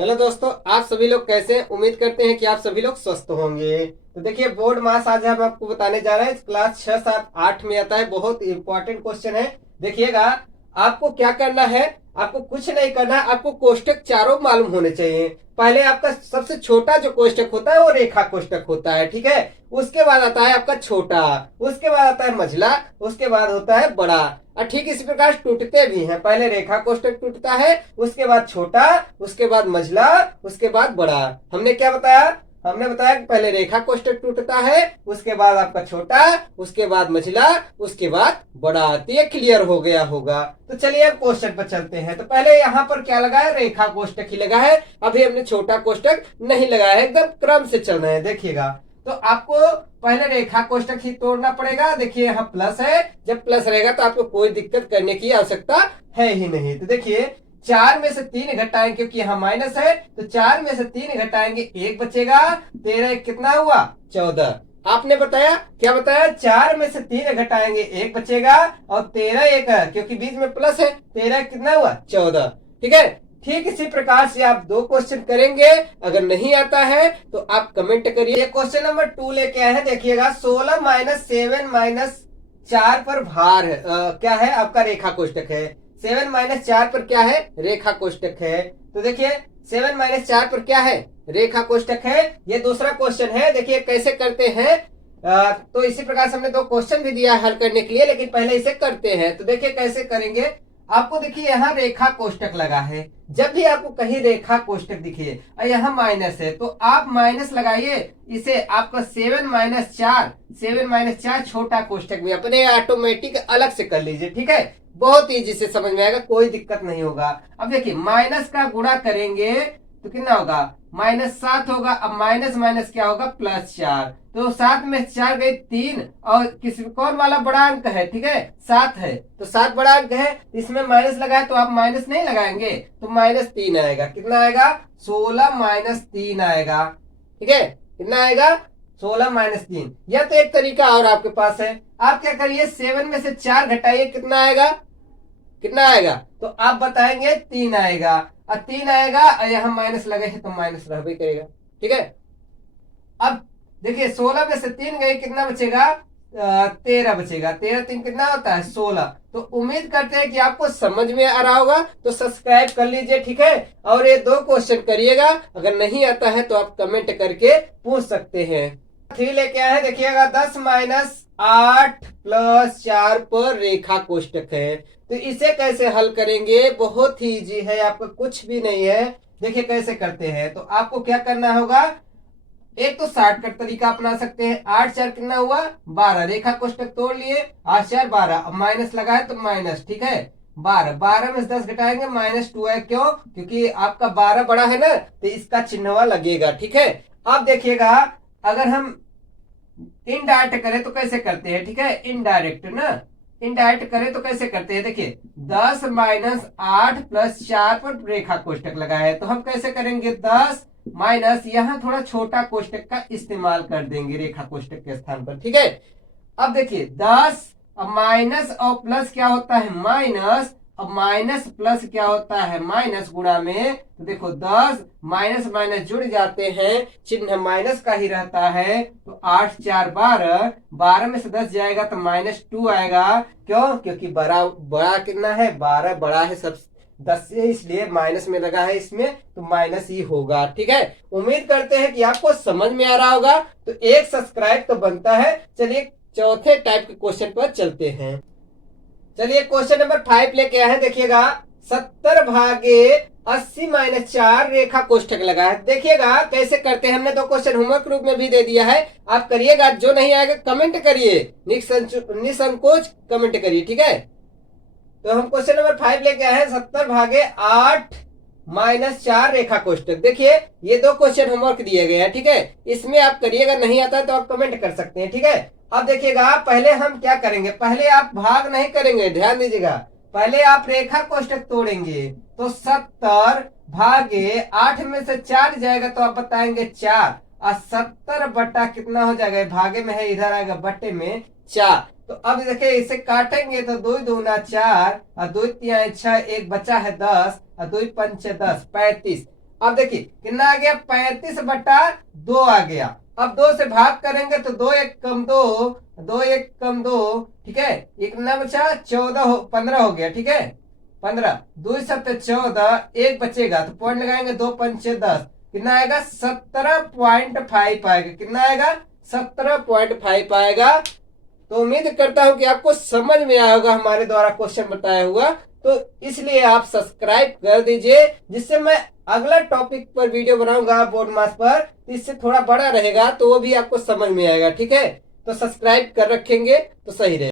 Hello दोस्तों, आप सभी लोग कैसे हैं? उम्मीद करते हैं कि आप सभी लोग स्वस्थ होंगे। तो देखिए, बोर्ड मास आज हम आपको बताने जा रहे हैं। क्लास 6, 7, 8 में आता है। बहुत इंपॉर्टेंट क्वेश्चन है। देखिएगा, आपको क्या करना है। आपको कुछ नहीं करना है। आपको कोष्टक चारों मालूम होने चाहिए। पहले आपका सबसे छोटा जो कोष्टक होता है वो रेखा कोष्टक होता है, ठीक है। उसके बाद आता है आपका छोटा, उसके बाद आता है मझला, उसके बाद होता है बड़ा। और ठीक इसी प्रकार टूटते भी हैं। पहले रेखा कोष्टक टूटता है, उसके बाद छोटा, उसके बाद मझला, उसके बाद बड़ा। हमने क्या बताया? हमने बताया कि पहले रेखा कोष्टक टूटता है, उसके बाद आपका छोटा, उसके बाद मझला, उसके बाद बड़ा। तो ये क्लियर हो गया होगा। तो चलिए अब क्वेश्चन पर चलते हैं। तो पहले यहाँ पर क्या लगा है? रेखा कोष्टक ही लगा है। अभी हमने छोटा कोष्टक नहीं लगाया है। एकदम क्रम से चल रहे हैं। देखिएगा, तो आपको पहले रेखा कोष्टक ही तोड़ना पड़ेगा। देखिए यहाँ प्लस है। जब प्लस रहेगा तो आपको कोई दिक्कत करने की आवश्यकता है ही नहीं। तो देखिए, 4 में से 3 घटाएंगे क्योंकि यहाँ माइनस है। तो 4 में से 3 घटाएंगे 1 बचेगा। 13 कितना हुआ? 14। आपने बताया, क्या बताया? 4 में से 3 घटाएंगे 1 बचेगा और 13 एक क्योंकि बीच में प्लस है। 13 कितना हुआ? 14। ठीक है। ठीक इसी प्रकार से आप 2 क्वेश्चन करेंगे। अगर नहीं आता है तो आप कमेंट करिए। क्वेश्चन नंबर 2 लेके आए हैं। देखिएगा, 16 माइनस 7 माइनस 4 पर भार है। क्या है? आपका रेखा कोष्टक है। 7 माइनस 4 पर क्या है? रेखा कोष्टक है। तो देखिए, 7 माइनस 4 पर क्या है? रेखा कोष्टक है। ये दूसरा क्वेश्चन है। देखिए कैसे करते हैं। तो इसी प्रकार से हमने 2 क्वेश्चन भी दिया है हल करने के लिए, लेकिन पहले इसे करते हैं। तो देखिए कैसे करेंगे। आपको देखिए यहाँ रेखा कोष्टक लगा है। जब भी आपको कहीं रेखा कोष्टक दिखे और यहाँ माइनस है तो आप माइनस लगाइए। इसे आपका 7 माइनस 4, 7 माइनस 4 छोटा कोष्टक में अपने ऑटोमेटिक अलग से कर लीजिए। ठीक है, बहुत ईजी से समझ में आएगा, कोई दिक्कत नहीं होगा। अब देखिए, माइनस का गुणा करेंगे तो कितना होगा? -7 होगा। अब माइनस माइनस क्या होगा? +4। तो 7 में 4 गई 3 और किसी कौन वाला बड़ा अंक है? ठीक है, 7 है। तो 7 बड़ा अंक है, इसमें माइनस लगाए तो आप माइनस नहीं लगाएंगे तो -3 आएगा। कितना आएगा? 16 माइनस 3 आएगा। ठीक है, कितना आएगा? 16 माइनस 3। यह तो एक तरीका और आपके पास है। आप क्या करिए, 7 में से 4 घटाइए। कितना आएगा? कितना आएगा? तो आप बताएंगे 3 आएगा। और 3 आएगा और यहाँ माइनस लगे है तो माइनस रहबे करेगा। ठीक है। अब देखिए, 16 में से 3 गए, कितना बचेगा? 13 बचेगा। 13 3 कितना होता है? 16। तो उम्मीद करते हैं कि आपको समझ में आ रहा होगा। तो सब्सक्राइब कर लीजिए, ठीक है। और ये 2 क्वेश्चन करिएगा। अगर नहीं आता है तो आप कमेंट करके पूछ सकते हैं। 3 लेके आए हैं। देखिएगा, 10 माइनस 8 प्लस 4 पर रेखा कोष्टक है। तो इसे कैसे हल करेंगे? बहुत ही इजी है, आपको कुछ भी नहीं है। देखिए कैसे करते हैं। तो आपको क्या करना होगा, एक तो शॉर्टकट तरीका अपना सकते हैं। 8 4 कितना हुआ? 12। रेखा कोष्टक तोड़ लिए। 8 4 12। अब माइनस लगा है तो माइनस, ठीक है। 12 12 में से 10 घटाएंगे -2 है। क्यों? क्योंकि आपका 12 बड़ा है ना, तो इसका चिन्हवा लगेगा। ठीक है। अब देखिएगा, अगर हम इनडायरेक्ट करें तो कैसे करते हैं? ठीक है, इनडायरेक्ट ना, इनडायरेक्ट करें तो कैसे करते हैं? देखिए, 10 माइनस 8 प्लस 4 पर रेखा कोष्टक लगा है। तो हम कैसे करेंगे? 10 माइनस, यहां थोड़ा छोटा कोष्टक का इस्तेमाल कर देंगे रेखा कोष्टक के स्थान पर। ठीक है। अब देखिए, 10 माइनस और प्लस क्या होता है? माइनस। अब माइनस प्लस क्या होता है? माइनस गुणा में। तो देखो, 10 माइनस माइनस जुड़ जाते हैं, चिन्ह माइनस का ही रहता है। तो 8 4 12। 12 में से 10 जाएगा तो -2 आएगा। क्यों? क्योंकि बड़ा बड़ा कितना है? 12 बड़ा है सब 10 से, इसलिए माइनस में लगा है। इसमें तो माइनस ही होगा। ठीक है। उम्मीद करते हैं कि आपको समझ में आ रहा होगा। तो एक सब्सक्राइब तो बनता है। चलिए चौथे टाइप के क्वेश्चन पर चलते हैं। चलिए क्वेश्चन नंबर 5 लेके आए हैं। देखिएगा, 70 भागे 80 माइनस 4 रेखा कोष्टक लगा है। देखिएगा कैसे करते हैं। हमने 2 क्वेश्चन होमवर्क रूप में भी दे दिया है, आप करिएगा। जो नहीं आएगा कमेंट करिए, निसंकोच कमेंट करिए। ठीक है। तो हम क्वेश्चन नंबर 5 लेके आए हैं। 70 भागे 8 माइनस 4 रेखा कोष्टक। देखिए, ये 2 क्वेश्चन होमवर्क दिए गए हैं। ठीक है, इसमें आप करिएगा। नहीं आता है तो आप कमेंट कर सकते हैं। ठीक है। अब देखिएगा, पहले हम क्या करेंगे। पहले आप भाग नहीं करेंगे, ध्यान दीजिएगा। पहले आप रेखा कोष्टक तोड़ेंगे। तो 70 भागे 8 में से 4 जाएगा तो आप बताएंगे 4। और 70 बटा कितना हो जाएगा? भागे में है, इधर आएगा बटे में 4। तो अब देखिए, इसे काटेंगे तो 2 दूना 4 और 2 तिहाई 6, एक बचा है 10 और 2 पंचे 10, 35। अब देखिए कितना आ गया, 35/2 आ गया। अब 2 से भाग करेंगे तो 2 1 कम 2, 2 1 कम 2, ठीक है, एक ना बचा 15 हो गया, ठीक है, 15, 2 7 14, एक बचेगा तो पॉइंट लगाएंगे, 2 5 10, कितना आएगा 17.5 आएगा, कितना आएगा 17.5 आएगा। तो उम्मीद करता हूं कि आपको समझ में आया होगा हमारे द्वारा क्वेश्चन बताया हुआ, तो इसलिए आप सब्सक्राइब कर दीजिए, जिससे मैं अगला टॉपिक पर वीडियो बनाऊंगा बोर्ड मास पर, इससे थोड़ा बड़ा रहेगा तो वो भी आपको समझ में आएगा, ठीक है। तो सब्सक्राइब कर रखेंगे तो सही रहेगा।